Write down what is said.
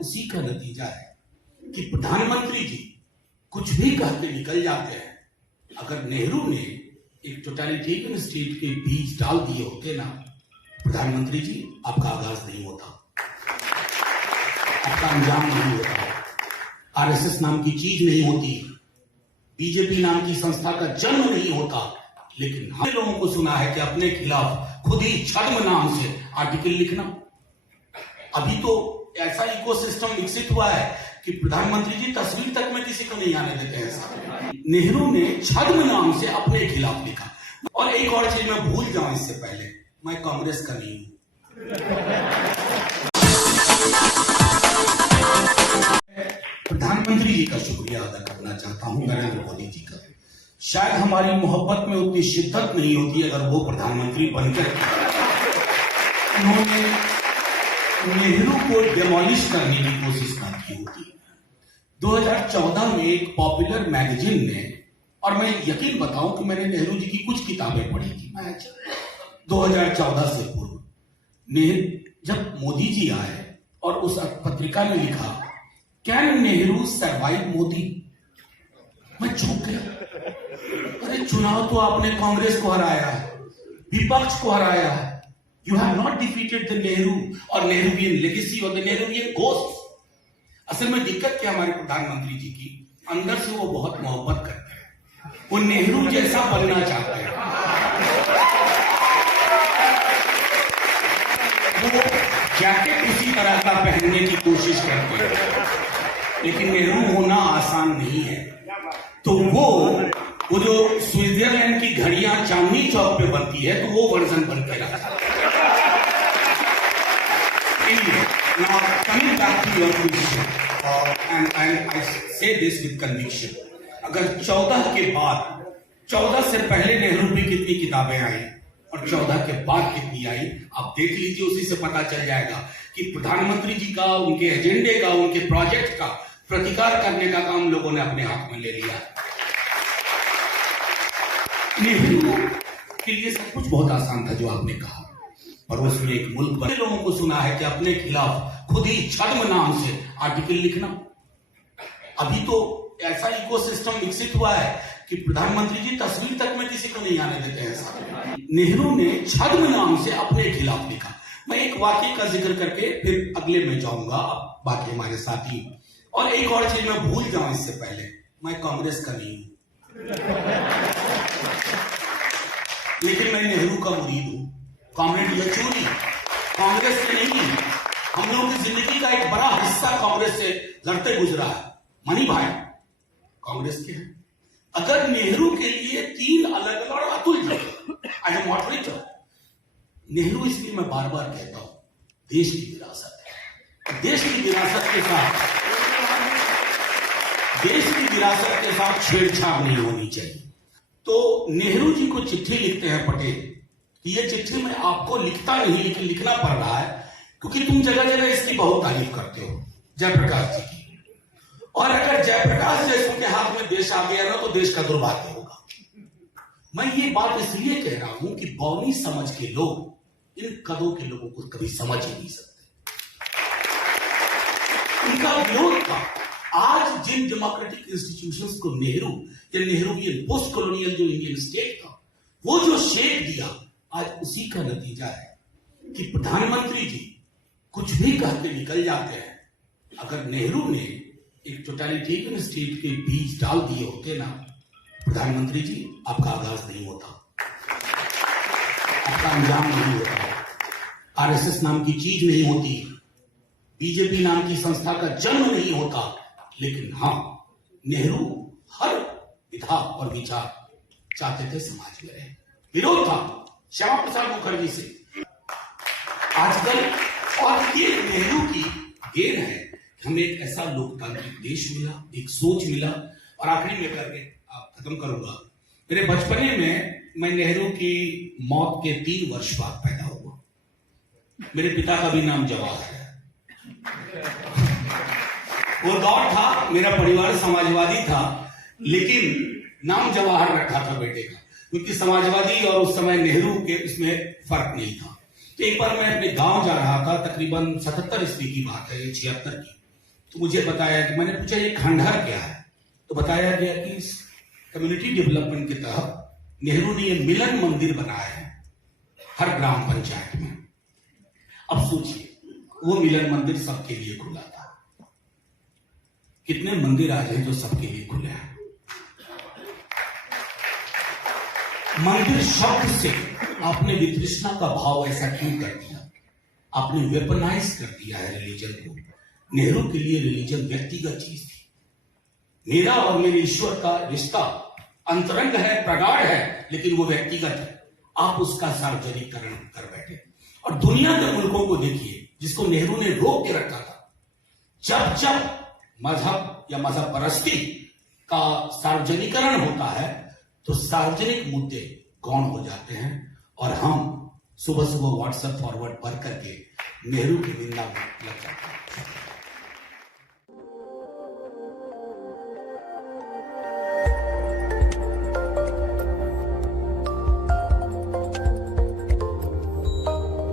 उसी का नतीजा है कि प्रधानमंत्री जी कुछ भी कहते निकल जाते हैं। अगर नेहरू ने एक टोटलिटेरियन स्टेट के बीज डाल दिए होते ना प्रधानमंत्री जी, आपका आगाज नहीं होता, आपका अंजाम नहीं होता, आरएसएस नाम की चीज नहीं होती, बीजेपी नाम की संस्था का जन्म नहीं होता। लेकिन हम लोगों को सुना है कि अपने खिलाफ खुद ही छद्म नाम से आर्टिकल लिखना। अभी तो ऐसा इकोसिस्टम विकसित हुआ है कि प्रधानमंत्री जी तस्वीर तक में किसी को नहीं आने देते हैं सामने। नेहरू ने छद्म नाम से अपने खिलाफ लिखा। और एक और चीज मैं भूल जाऊं इससे पहले, मैं कांग्रेस का नहीं हूं। प्रधानमंत्री जी का शुक्रिया अदा करना चाहता हूं, नरेंद्र मोदी जी का। शायद हमारी मोहब्बत में उतनी शिद्दत नहीं होती अगर वो प्रधानमंत्री बनकर उन्होंने नेहरू को डेमोलिश करने की कोशिश ना की होती। 2014 में एक पॉपुलर मैगजीन ने, और मैं यकीन बताऊं कि मैंने नेहरू जी की कुछ किताबें पढ़ी थी 2014 से पूर्व, जब मोदी जी आए और उस पत्रिका ने लिखा कैन नेहरू सर्वाइव मोदी, मैं चौंक गया। अरे चुनाव तो आपने कांग्रेस को हराया है, विपक्ष को हराया है। You have not defeated the Nehru और नेहरूवियन लेगेसी और द नेहरूवियन घोस्ट। असल में दिक्कत क्या हमारे प्रधानमंत्री जी की, अंदर से वो बहुत मोहब्बत करते हैं, वो नेहरू जैसा बनना चाहते हैं, वो जैकेट इसी तरह का पहनने की कोशिश करते हैं। लेकिन नेहरू होना आसान नहीं है। तो वो जो स्विट्जरलैंड की घड़ियां चांदनी चौक पे बनती है, तो वो वर्जन बन के रहा। Now coming back to your question, and I say this with conviction. अगर 14 से पहले नेहरू पे कितनी किताबें आई और 14 के बाद कितनी आई, आप देख लीजिए, उसी से पता चल जाएगा कि प्रधानमंत्री जी का, उनके एजेंडे का, उनके प्रोजेक्ट का प्रतिकार करने का काम लोगों ने अपने हाथ में ले लिया। नेहरू के लिए सब कुछ बहुत आसान था जो आपने कहा, पड़ोस में एक मुल्क बने। लोगों को सुना है कि अपने खिलाफ खुद ही छद्म नाम से आर्टिकल लिखना। अभी तो ऐसा इकोसिस्टम विकसित हुआ है कि प्रधानमंत्री जी तस्वीर तक में किसी को नहीं आने देते हैं सामने। नेहरू ने छद्म नाम से अपने खिलाफ लिखा। मैं एक वाक्य का जिक्र करके फिर अगले में जाऊंगा, बाकी हमारे साथी। और एक और चीज मैं भूल जाऊं इससे पहले, मैं कांग्रेस का नहीं हूं, लेकिन मैं नेहरू का मुरीद हूं। कॉमरेड येचुरी कांग्रेस से नहीं, हम लोगों की जिंदगी का एक बड़ा हिस्सा कांग्रेस से लड़ते गुजरा है। मनी भाई कांग्रेस के हैं। अगर नेहरू के लिए 3 अलग अलग, और Atul ji as a moderator, Nehru, इसलिए मैं बार बार कहता हूं, देश की विरासत है। देश की विरासत के साथ छेड़छाड़ नहीं होनी चाहिए। तो नेहरू जी को चिट्ठी लिखते हैं पटेल, ये चिट्ठी मैं आपको लिखता नहीं, लेकिन लिखना पड़ रहा है क्योंकि तुम जगह जगह इसकी बहुत तारीफ करते हो, जयप्रकाश जी की। और अगर जयप्रकाश जैसों के हाथ में देश आ गया ना, तो देश का दुर्भाग्य होगा। मैं ये बात इसलिए कह रहा हूं कि बौनी समझ के लोग इन कदों के लोगों को कभी समझ ही नहीं सकते। उनका विरोध था। आज जिन डेमोक्रेटिक इंस्टीट्यूशंस को नेहरू या नेहरूवियन पोस्ट कॉलोनियल जो इंडियन स्टेट था, वो जो शेप दिया, आज उसी का नतीजा है कि प्रधानमंत्री जी कुछ भी कहते निकल जाते हैं। अगर नेहरू ने एक टोटलिटेरियन स्टेट के बीज डाल दिए होते ना प्रधानमंत्री जी, आपका आगाज नहीं होता, आपका अंजाम नहीं होता, आरएसएस नाम की चीज नहीं होती, बीजेपी नाम की संस्था का जन्म नहीं होता। लेकिन हाँ, नेहरू हर विधा और विचार चाहते थे समाज में रहे। विरोध था श्यामा प्रसाद मुखर्जी से आजकल, और ये नेहरू की देन है कि हमें एक ऐसा लोकतांत्रिक देश मिला, एक सोच मिला। और आखिरी में करके खत्म करूंगा, मेरे बचपने में मैं नेहरू की मौत के 3 वर्ष बाद पैदा हुआ। मेरे पिता का भी नाम जवाहर है। वो दौर था, मेरा परिवार समाजवादी था, लेकिन नाम जवाहर रखा था बेटे का, क्योंकि समाजवादी और उस समय नेहरू के उसमें फर्क नहीं था। तो एक बार मैं अपने गांव जा रहा था, तकरीबन 77 ईस्वी की बात है, 76 की। तो मुझे बताया कि मैंने पूछा ये खंडहर क्या है, तो बताया गया कि इस कम्युनिटी डेवलपमेंट के तहत नेहरू ने ये मिलन मंदिर बनाया है हर ग्राम पंचायत में। अब सोचिए वो मिलन मंदिर सबके लिए खुला था। कितने मंदिर आज हैं जो सबके लिए खुले हैं? मंदिर शब्द से आपने वितृष्णा का भाव ऐसा क्यों कर दिया? आपने वेपनाइज कर दिया है रिलीजन को। नेहरू के लिए रिलीजन व्यक्तिगत चीज थी। मेरा और मेरे ईश्वर का रिश्ता अंतरंग है, प्रगाढ़ है, लेकिन वो व्यक्तिगत है। आप उसका सार्वजनिकरण कर बैठे। और दुनिया के मुल्कों को देखिए जिसको नेहरू ने रोक के रखा था। जब जब मजहब या मजहब परस्ती का सार्वजनिकरण होता है तो सार्वजनिक मुद्दे गौण हो जाते हैं और हम सुबह सुबह व्हाट्सएप फॉरवर्ड पढ़ करके नेहरू की निंदा में लग जाते हैं।